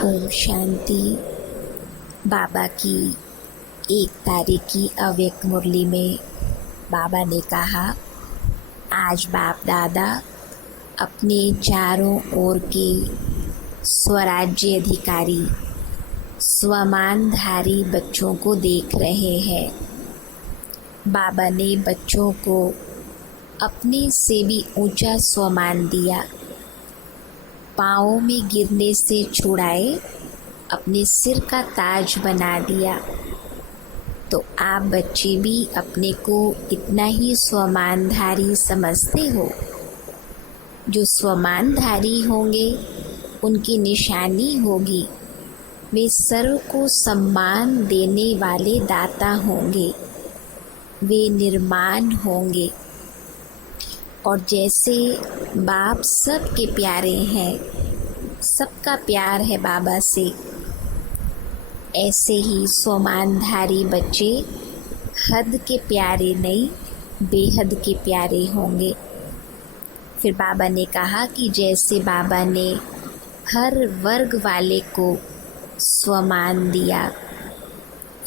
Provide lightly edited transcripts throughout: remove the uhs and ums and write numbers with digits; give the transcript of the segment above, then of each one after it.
ओम शांति। बाबा की 1 तारीख की अव्यक्त मुरली में बाबा ने कहा, आज बाप दादा अपने चारों ओर के स्वराज्य अधिकारी स्वमानधारी बच्चों को देख रहे हैं। बाबा ने बच्चों को अपने से भी ऊंचा स्वमान दिया, पाँवों में गिरने से छुड़ाए, अपने सिर का ताज बना दिया। तो आप बच्चे भी अपने को इतना ही स्वमानधारी समझते हो। जो स्वमानधारी होंगे उनकी निशानी होगी, वे सर्व को सम्मान देने वाले दाता होंगे, वे निर्माण होंगे। और जैसे बाप सबके प्यारे हैं, सबका प्यार है बाबा से, ऐसे ही स्वमानधारी बच्चे हद के प्यारे नहीं, बेहद के प्यारे होंगे। फिर बाबा ने कहा कि जैसे बाबा ने हर वर्ग वाले को स्वमान दिया,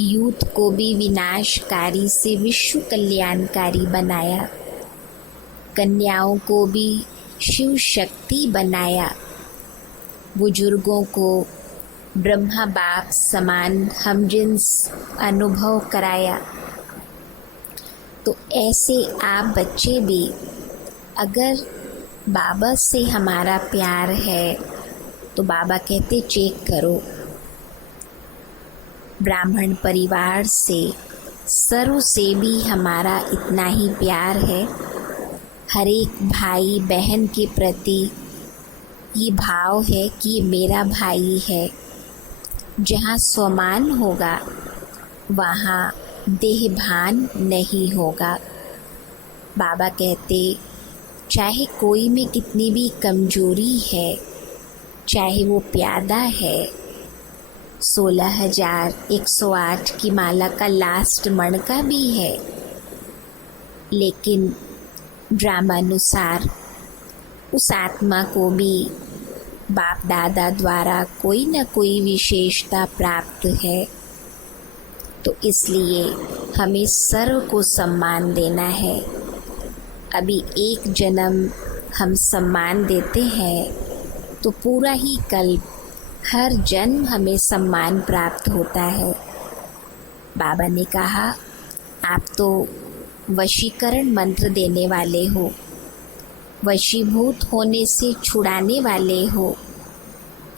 यूथ को भी विनाशकारी से विश्व कल्याणकारी बनाया, कन्याओं को भी शिव शक्ति बनाया, बुजुर्गों को ब्रह्मा बाप समान हमजिन्स अनुभव कराया। तो ऐसे आप बच्चे भी, अगर बाबा से हमारा प्यार है तो बाबा कहते चेक करो, ब्राह्मण परिवार से सर्व से भी हमारा इतना ही प्यार है। हर एक भाई बहन के प्रति ये भाव है कि मेरा भाई है। जहाँ स्वमान होगा वहाँ देहभान नहीं होगा। बाबा कहते चाहे कोई में कितनी भी कमजोरी है, चाहे वो प्यादा है, 16,108 की माला का लास्ट मणका भी है, लेकिन ड्रामानुसार उस आत्मा को भी बाप दादा द्वारा कोई न कोई विशेषता प्राप्त है। तो इसलिए हमें सर्व को सम्मान देना है। अभी एक जन्म हम सम्मान देते हैं तो पूरा ही कल्प, हर जन्म हमें सम्मान प्राप्त होता है। बाबा ने कहा, आप तो वशीकरण मंत्र देने वाले हो, वशीभूत होने से छुड़ाने वाले हो।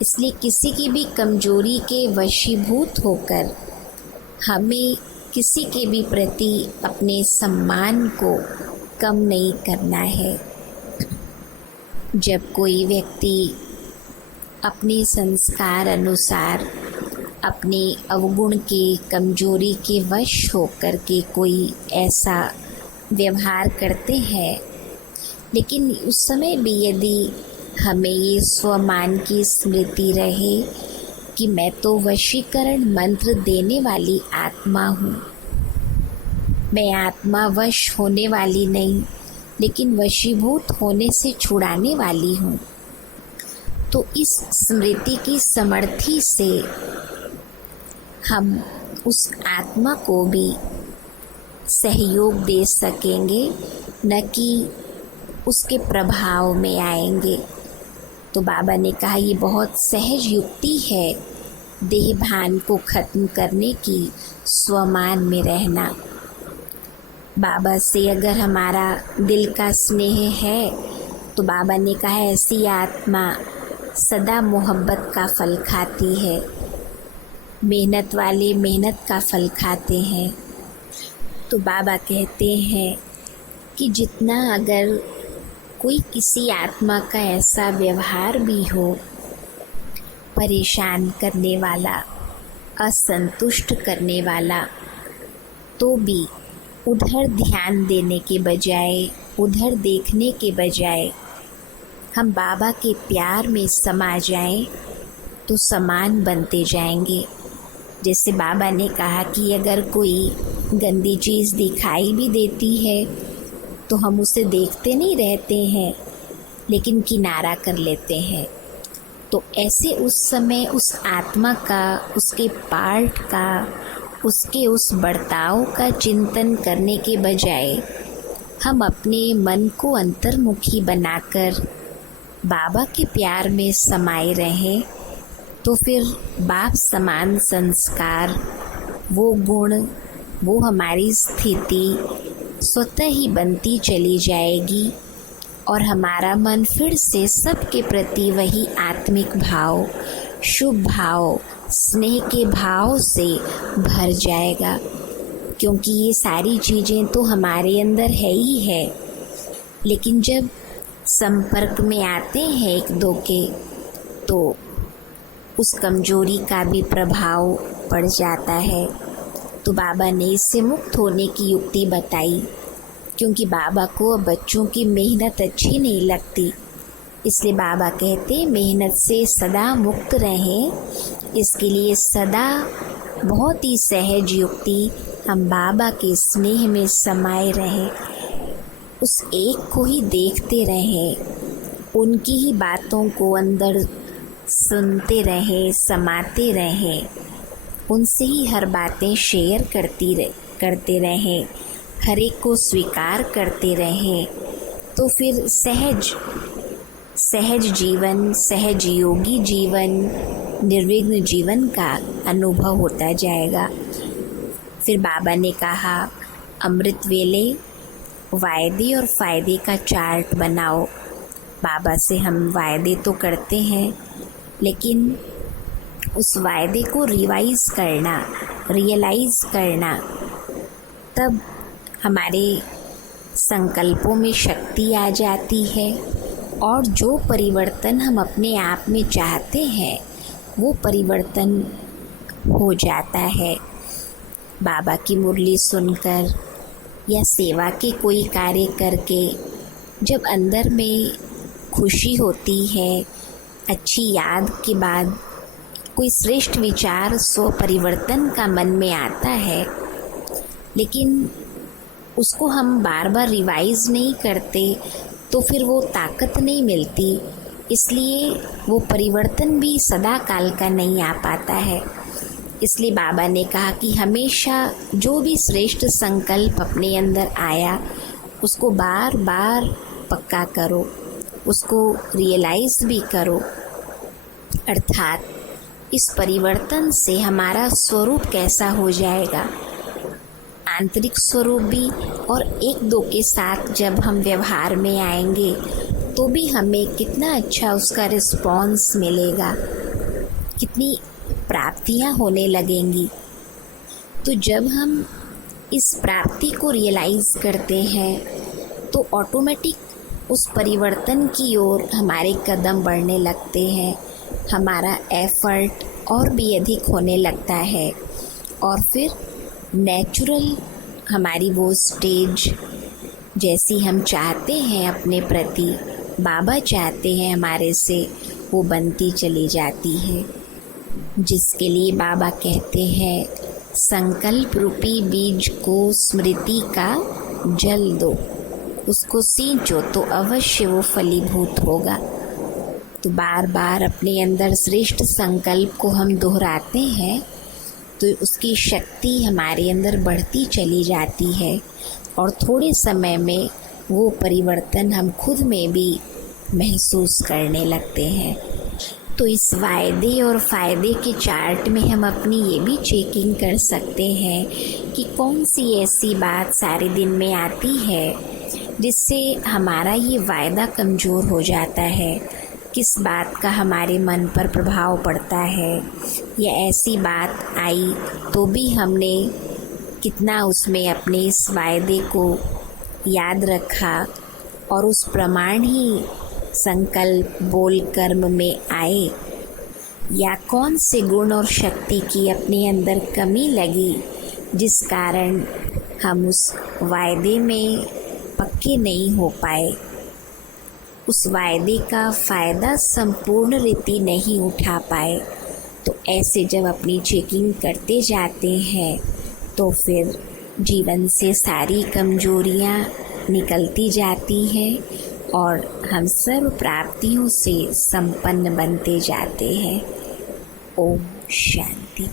इसलिए किसी की भी कमजोरी के वशीभूत होकर हमें किसी के भी प्रति अपने सम्मान को कम नहीं करना है। जब कोई व्यक्ति अपने संस्कार अनुसार अपने अवगुण के, कमजोरी के वश होकर के कोई ऐसा व्यवहार करते हैं, लेकिन उस समय भी यदि हमें ये स्वमान की स्मृति रहे कि मैं तो वशीकरण मंत्र देने वाली आत्मा हूँ, मैं आत्मा वश होने वाली नहीं, लेकिन वशीभूत होने से छुड़ाने वाली हूँ। तो इस स्मृति की समर्थी से हम उस आत्मा को भी सहयोग दे सकेंगे, न कि उसके प्रभाव में आएंगे। तो बाबा ने कहा, ये बहुत सहज युक्ति है देहभान को खत्म करने की, स्वमान में रहना। बाबा से अगर हमारा दिल का स्नेह है तो बाबा ने कहा, ऐसी आत्मा सदा मोहब्बत का फल खाती है, मेहनत वाले मेहनत का फल खाते हैं। तो बाबा कहते हैं कि जितना अगर कोई किसी आत्मा का ऐसा व्यवहार भी हो, परेशान करने वाला, असंतुष्ट करने वाला, तो भी उधर ध्यान देने के बजाय, उधर देखने के बजाय हम बाबा के प्यार में समा जाएं तो समान बनते जाएंगे। जैसे बाबा ने कहा कि अगर कोई गंदी चीज़ दिखाई भी देती है तो हम उसे देखते नहीं रहते हैं, लेकिन किनारा कर लेते हैं। तो ऐसे उस समय उस आत्मा का, उसके पार्ट का, उसके उस बर्ताव का चिंतन करने के बजाय हम अपने मन को अंतर्मुखी बनाकर बाबा के प्यार में समाये रहें, तो फिर बाप समान संस्कार, वो गुण, वो हमारी स्थिति स्वतः ही बनती चली जाएगी और हमारा मन फिर से सबके प्रति वही आत्मिक भाव, शुभ भाव, स्नेह के भाव से भर जाएगा। क्योंकि ये सारी चीज़ें तो हमारे अंदर है ही है, लेकिन जब संपर्क में आते हैं एक दो के, तो उस कमजोरी का भी प्रभाव पड़ जाता है। तो बाबा ने इससे मुक्त होने की युक्ति बताई, क्योंकि बाबा को अब बच्चों की मेहनत अच्छी नहीं लगती, इसलिए बाबा कहते मेहनत से सदा मुक्त रहें। इसके लिए सदा बहुत ही सहज युक्ति, हम बाबा के स्नेह में समाये रहें, उस एक को ही देखते रहें, उनकी ही बातों को अंदर सुनते रहें, समाते रहें, उनसे ही हर बातें शेयर करते रहें, हर एक को स्वीकार करते रहें। तो फिर सहज जीवन, सहज योगी जीवन, निर्विघ्न जीवन का अनुभव होता जाएगा। फिर बाबा ने कहा, अमृत वेले वायदे और फ़ायदे का चार्ट बनाओ। बाबा से हम वायदे तो करते हैं, लेकिन उस वायदे को रिवाइज़ करना, रियलाइज़ करना, तब हमारे संकल्पों में शक्ति आ जाती है और जो परिवर्तन हम अपने आप में चाहते हैं वो परिवर्तन हो जाता है। बाबा की मुरली सुनकर या सेवा के कोई कार्य करके जब अंदर में खुशी होती है, अच्छी याद के बाद कोई श्रेष्ठ विचार स्व परिवर्तन का मन में आता है, लेकिन उसको हम बार बार रिवाइज़ नहीं करते, तो फिर वो ताकत नहीं मिलती, इसलिए वो परिवर्तन भी सदा काल का नहीं आ पाता है। इसलिए बाबा ने कहा कि हमेशा जो भी श्रेष्ठ संकल्प अपने अंदर आया उसको बार बार पक्का करो, उसको रियलाइज़ भी करो। अर्थात इस परिवर्तन से हमारा स्वरूप कैसा हो जाएगा, आंतरिक स्वरूप भी, और एक दो के साथ जब हम व्यवहार में आएंगे तो भी हमें कितना अच्छा उसका रिस्पॉन्स मिलेगा, कितनी प्राप्तियां होने लगेंगी। तो जब हम इस प्राप्ति को रियलाइज़ करते हैं तो ऑटोमेटिक उस परिवर्तन की ओर हमारे कदम बढ़ने लगते हैं, हमारा एफर्ट और भी अधिक होने लगता है, और फिर नेचुरल हमारी वो स्टेज जैसी हम चाहते हैं अपने प्रति, बाबा चाहते हैं हमारे से, वो बनती चली जाती है। जिसके लिए बाबा कहते हैं संकल्प रूपी बीज को स्मृति का जल दो, उसको सींचो तो अवश्य वो फलीभूत होगा। तो बार बार अपने अंदर श्रेष्ठ संकल्प को हम दोहराते हैं तो उसकी शक्ति हमारे अंदर बढ़ती चली जाती है और थोड़े समय में वो परिवर्तन हम खुद में भी महसूस करने लगते हैं। तो इस वायदे और फ़ायदे के चार्ट में हम अपनी ये भी चेकिंग कर सकते हैं कि कौन सी ऐसी बात सारे दिन में आती है जिससे हमारा ये वायदा कमज़ोर हो जाता है, किस बात का हमारे मन पर प्रभाव पड़ता है, या ऐसी बात आई तो भी हमने कितना उसमें अपने इस वायदे को याद रखा और उस प्रमाण ही संकल्प बोल कर्म में आए, या कौन से गुण और शक्ति की अपने अंदर कमी लगी जिस कारण हम उस वायदे में पक्के नहीं हो पाए, उस वायदे का फ़ायदा संपूर्ण रीति नहीं उठा पाए। तो ऐसे जब अपनी चेकिंग करते जाते हैं तो फिर जीवन से सारी कमजोरियाँ निकलती जाती हैं और हम सर्व प्राप्तियों से संपन्न बनते जाते हैं। ओम शांति।